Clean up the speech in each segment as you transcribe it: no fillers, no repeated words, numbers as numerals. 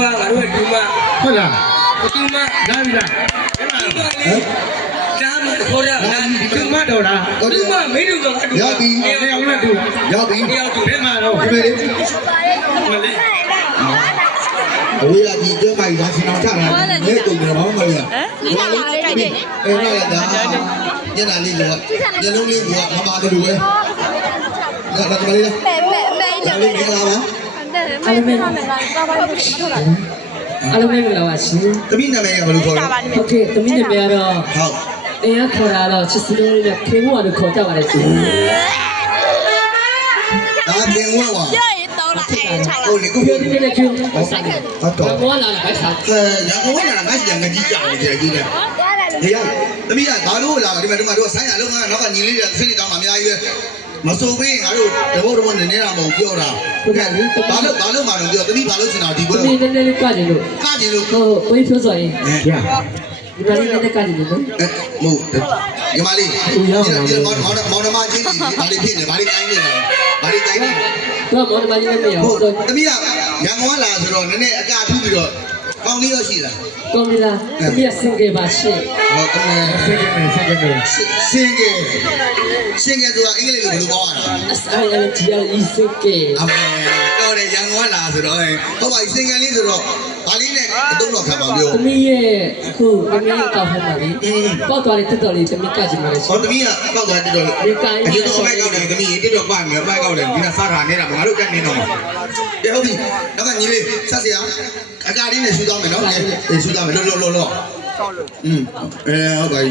啊，俺说猪嘛，ဟုတ်လား 猪嘛， လာပြီလား 咱们好着， ဒီမတော်လား 猪嘛没猪嘛，猪嘛， နေအောင်နဲ့တူလား ရောက်ပြီ 你要猪 ဘယ်မှာတော့ ဒီမေအဝေးကဒီကျွမ်းမိုက်ဒါရှင်အောင်ချတာလေတုံတယ်ဘာမှမရ 你哪来的？ အဲ့ဒါလည်းဒါညနာလေးလောညလုံးလေးကမပါတူပဲဒါကလေးလား 没 ဒါလေးမင်္ဂလာပါ အားလုံးပဲအားလုံးပဲလာပါရှင် တမိနာမည်ကဘယ်လိုခေါ်လဲ โอเคတမင်းနာမည်ကတော့ ဟုတ် တရားခေါ်တာတော့ချစ်စလုံးလေးနဲ့ခေဝါလို့ခေါ်ကြပါလေရှင် ဒါပြင်ဝဲဝါ ဟုတ်လေကိုပြောနေတယ်ကျုပ် ဟုတ်တော့ ဘောလာလာပဲစား ရန်ကုန်ကလာငါစီငကြီးကြာနေတယ်ကြီးတယ်ဒီရတမိကဘာလို့လာဒီမှာတို့ဆိုင်းရလုံးကနောက်ကညီလေးတွေဆင်းနေတောင်းမှအများကြီးပဲမစိုးဘင်းငါတို့တဘောတဘောနေတာမဟုတ်ပြောတာဟုတ်ကဲ့ဘာလို့မှတော့ပြောတမိဘာလို့ချင်တာဒီပွဲ တမင်းနည်းနည်းကကြလို့ ကကြည့်လို့ ဟိုဘယ်ပြောဆိုရင် ရ ဒီမှာလေးနည်းနည်းကကြလို့နော် မဟုတ်ညီမလေးဒီမောင်နှမချင်းဒီဘာလေးဖြစ်နေဘာလေးကိုင်းနေလဲဘာလေးကိုင်းနေ တော့မောင်မကြီးလည်းမရ ဟု ဘူး တ် တော့ တမိကရန်ကုန်ကလာဆိုတော့နည်းနည်းအကထူးပြီးတော့ကောင်းလေးရရှိလား ကောင်းပြီလားတမီးဆင်ကြပါရှင် ဟုတ်တယ် စိတ်ကနေစိတ်ကနေ စင်ကဆိုတာအင်္ဂလိပ်လိုဘယ်လိုပြောရလဲ အဆိုင်အလေးကြီးအီစကေ အမေတော့တယ်ရန်ကုန်ကလာဆိုတော့ဟုတ်ပါစင်ကလေးဆိုတော့ဘာလေးနဲ့အတုံးတော့ခံပါပြော တမီးရဲ့အခုတမီးကောက်ဖက်ပါလေပေါက်သွားတဲ့တက်တော်လေးတမီးကကြည့်ပါလေရှင် ဟောတမိကပောက်သွားတက်တော့လေအကျတော့ဘိုက်ကောက်တယ်တမိတက်တော့ပါမယ်ဘိုက်ကောက်တယ်ဒီကစားထားနေတာငါတို့တက်နေတော့မှာဟုတ်ပြီနောက်ကညီလေးဆက်စရာအကာလေးနဲ့ရှူသွားမယ်နော်ရှူသွားမယ်လောဟုတ်ပါပြီ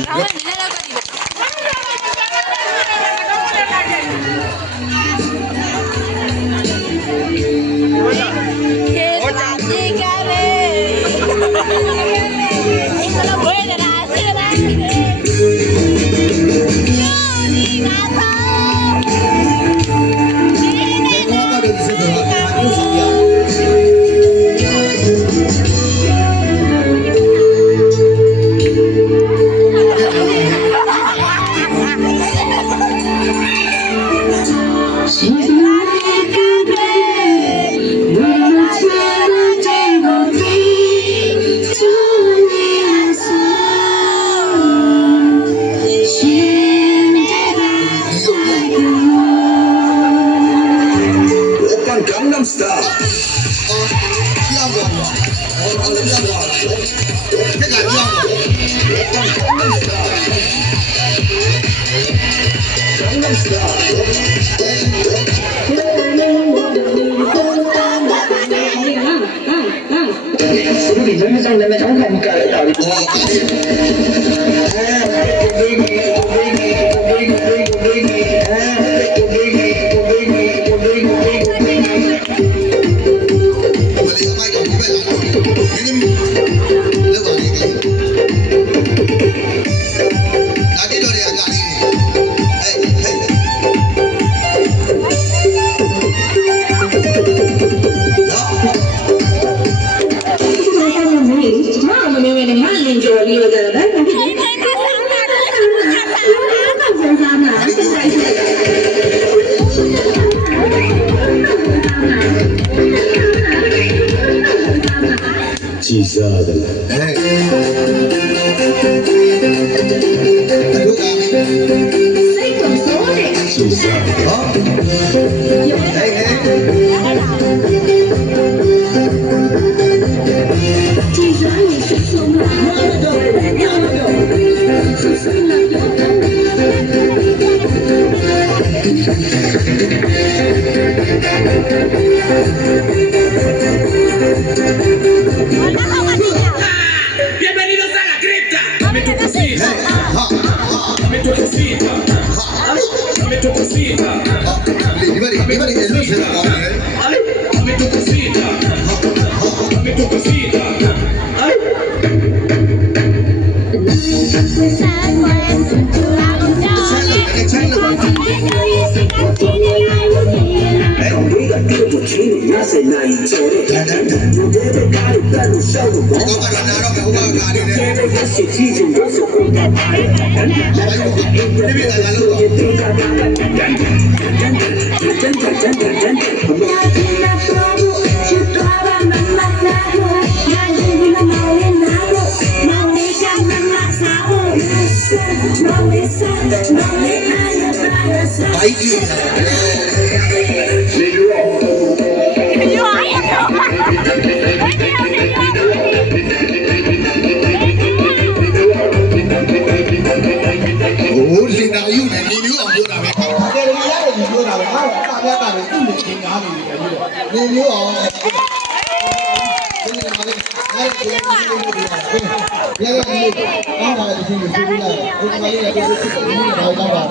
Gangnam Style. Gangnam Bienvenidos a la cripta. Dame tu cosita. Dame tu cosita. Dame tu cosita. Dame tu cosita. Dame tu cosita. Hãy subscribe cho kênh Ghiền Mì Gõ để không bỏ lỡ những video hấp dẫn ဘိုက်ကြီး โอ้ลินาอยู่เนี่ยนี่မျိုးအောင်ပြောတာပဲကဲဒီရတယ်ဒီပြောတာပဲဟာတာပြတာပဲသူ့ကိုသင်ကြားနေတယ်ပြီးတော့ဒီမျိုးအောင်ဒီမှာလည်းအဲ့ဒီလိုမျိုးတွေရရတယ်ဒီအောင်းတာဒီလိုပြောလိုက်ဒီမှာလည်းဒီလိုဖြစ်နေတယ်တော့တော့ပါ